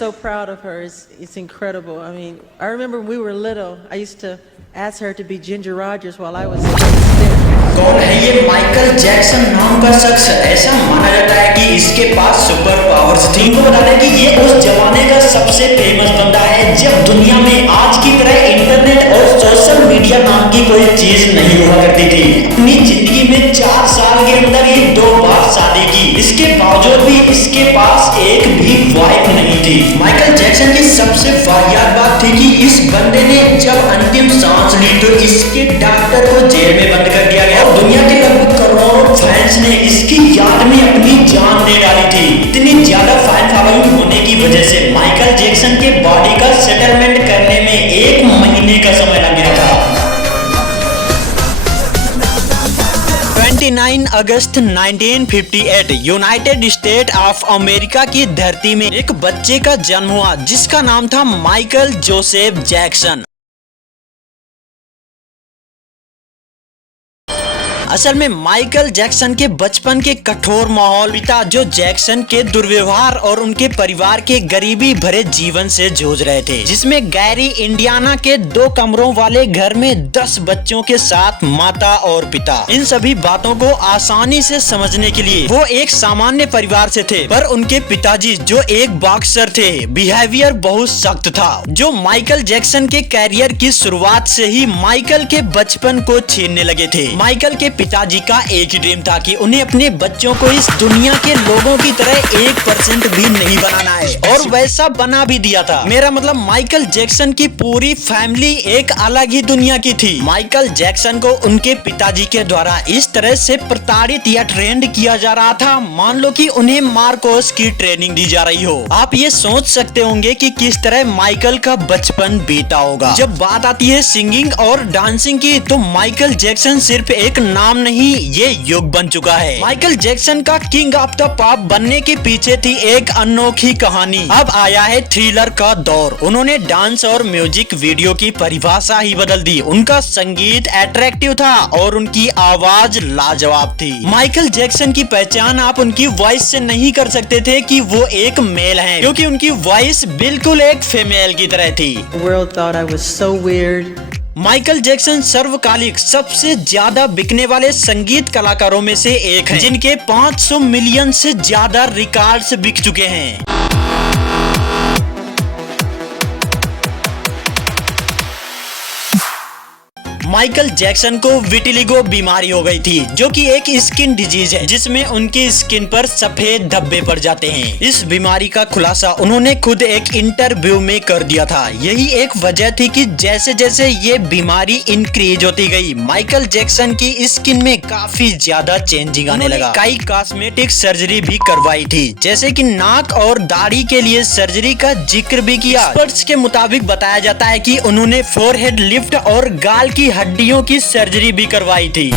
so proud of her. It's incredible. I mean, I remember when we were little, I used to ask her to be Ginger Rogers while I was sick. कौन है ये Michael Jackson नाम का शख्स? ऐसा माना जाता है कि इसके पास सुपर पावर्स थी। इनको बता दें कि ये उस जमाने का सबसे फेमस बंदा है जब दुनिया में आज की तरह इंटरनेट और सोशल मीडिया नाम की कोई चीज नहीं हुआ करती थी। अपनी जिंदगी में 4 साल के अंदर ये 2 बार शादी की, इसके बावजूद भी इसके पास एक भी वाइफ नहीं थी। माइकल जैक्सन की सबसे वाहियात बात थी कि इस बंदे ने जब अंतिम सांस ली तो इसके डॉक्टर को जेल में बंद कर दिया गया और दुनिया के लगभग करोड़ों फैंस ने इसकी याद में अपनी जान दे डाली थी। इतनी ज्यादा फैन फॉलोइंग होने की वजह से माइकल जैक्सन के बॉडी का सेटलमेंट करने में 1 महीने का समय लग गया था। 29 अगस्त 1958 यूनाइटेड स्टेट ऑफ अमेरिका की धरती में एक बच्चे का जन्म हुआ जिसका नाम था माइकल जोसेफ जैक्सन। असल में माइकल जैक्सन के बचपन के कठोर माहौल पिता जो जैक्सन के दुर्व्यवहार और उनके परिवार के गरीबी भरे जीवन से जूझ रहे थे, जिसमें गैरी इंडियाना के 2 कमरों वाले घर में 10 बच्चों के साथ माता और पिता। इन सभी बातों को आसानी से समझने के लिए वो एक सामान्य परिवार से थे, पर उनके पिताजी जो एक बॉक्सर थे, बिहेवियर बहुत सख्त था, जो माइकल जैक्सन के कैरियर की शुरुआत से ही माइकल के बचपन को छीनने लगे थे। माइकल के पिताजी का एक ही ड्रीम था कि उन्हें अपने बच्चों को इस दुनिया के लोगों की तरह 1% भी नहीं बनाना है, और वैसा बना भी दिया था। मेरा मतलब माइकल जैक्सन की पूरी फैमिली एक अलग ही दुनिया की थी। माइकल जैक्सन को उनके पिताजी के द्वारा इस तरह से प्रताड़ित या ट्रेंड किया जा रहा था, मान लो कि उन्हें मार्कोस की ट्रेनिंग दी जा रही हो। आप ये सोच सकते होंगे कि किस तरह माइकल का बचपन बीता होगा। जब बात आती है सिंगिंग और डांसिंग की, तो माइकल जैक्सन सिर्फ एक नाम नहीं, ये युग बन चुका है। माइकल जैक्सन का किंग ऑफ द पॉप बनने के पीछे थी एक अनोखी कहानी। अब आया है थ्रिलर का दौर। उन्होंने डांस और म्यूजिक वीडियो की परिभाषा ही बदल दी। उनका संगीत अट्रैक्टिव था और उनकी आवाज लाजवाब थी। माइकल जैक्सन की पहचान आप उनकी वॉइस से नहीं कर सकते थे कि वो एक मेल हैं, क्योंकि उनकी वॉइस बिल्कुल एक फीमेल की तरह थी। World thought I was so weird. Michael Jackson सर्वकालिक सबसे ज्यादा बिकने वाले संगीत कलाकारों में से एक हैं, जिनके 500 मिलियन से ज्यादा रिकॉर्ड्स बिक चुके हैं। माइकल जैक्सन को विटिलिगो बीमारी हो गई थी, जो कि एक स्किन डिजीज है जिसमें उनकी स्किन पर सफेद धब्बे पड़ जाते हैं। इस बीमारी का खुलासा उन्होंने खुद एक इंटरव्यू में कर दिया था। यही एक वजह थी कि जैसे जैसे ये बीमारी इंक्रीज होती गई, माइकल जैक्सन की स्किन में काफी ज्यादा चेंजिंग आने लगा। कई कॉस्मेटिक सर्जरी भी करवाई थी, जैसे कि नाक और दाढ़ी के लिए सर्जरी का जिक्र भी किया। एक्सपर्ट्स के मुताबिक बताया जाता है कि उन्होंने फोरहेड लिफ्ट और गाल की हड्डियों की सर्जरी भी करवाई थी।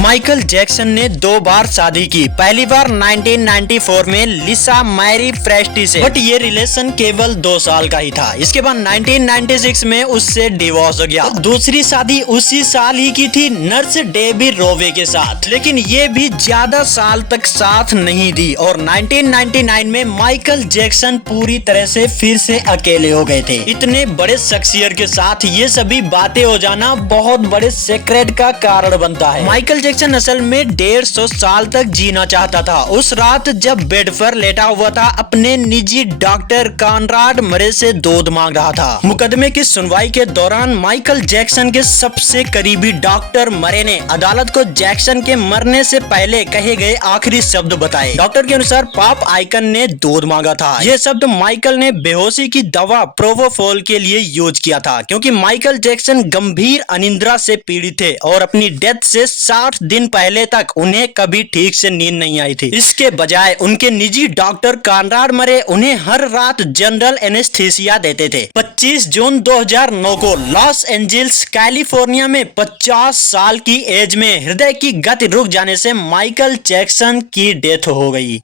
माइकल जैक्सन ने 2 बार शादी की। पहली बार 1994 में लिसा मैरी प्रेस्टी से, बट ये रिलेशन केवल 2 साल का ही था। इसके बाद 1996 में उससे डिवोर्स हो गया। दूसरी शादी उसी साल ही की थी नर्स डेबी रोवे के साथ, लेकिन ये भी ज्यादा साल तक साथ नहीं दी और 1999 में माइकल जैक्सन पूरी तरह से फिर से अकेले हो गए थे। इतने बड़े शख्सियत के साथ ये सभी बातें हो जाना बहुत बड़े सीक्रेट का कारण बनता है। माइकल जैक्सन असल में 150 साल तक जीना चाहता था। उस रात जब बेड पर लेटा हुआ था, अपने निजी डॉक्टर कॉनराड मरे से दूध मांग रहा था। मुकदमे की सुनवाई के दौरान माइकल जैक्सन के सबसे करीबी डॉक्टर मरे ने अदालत को जैक्सन के मरने से पहले कहे गए आखिरी शब्द बताए। डॉक्टर के अनुसार पॉप आइकन ने दूध मांगा था। ये शब्द माइकल ने बेहोशी की दवा प्रोवोफॉल के लिए यूज किया था, क्योंकि माइकल जैक्सन गंभीर अनिद्रा से पीड़ित थे और अपनी डेथ से 60 दिन पहले तक उन्हें कभी ठीक से नींद नहीं आई थी। इसके बजाय उनके निजी डॉक्टर कॉनराड मरे उन्हें हर रात जनरल एनेस्थीसिया देते थे। 25 जून 2009 को लॉस एंजल्स कैलिफोर्निया में 50 साल की एज में हृदय की गति रुक जाने से माइकल जैक्सन की डेथ हो गई।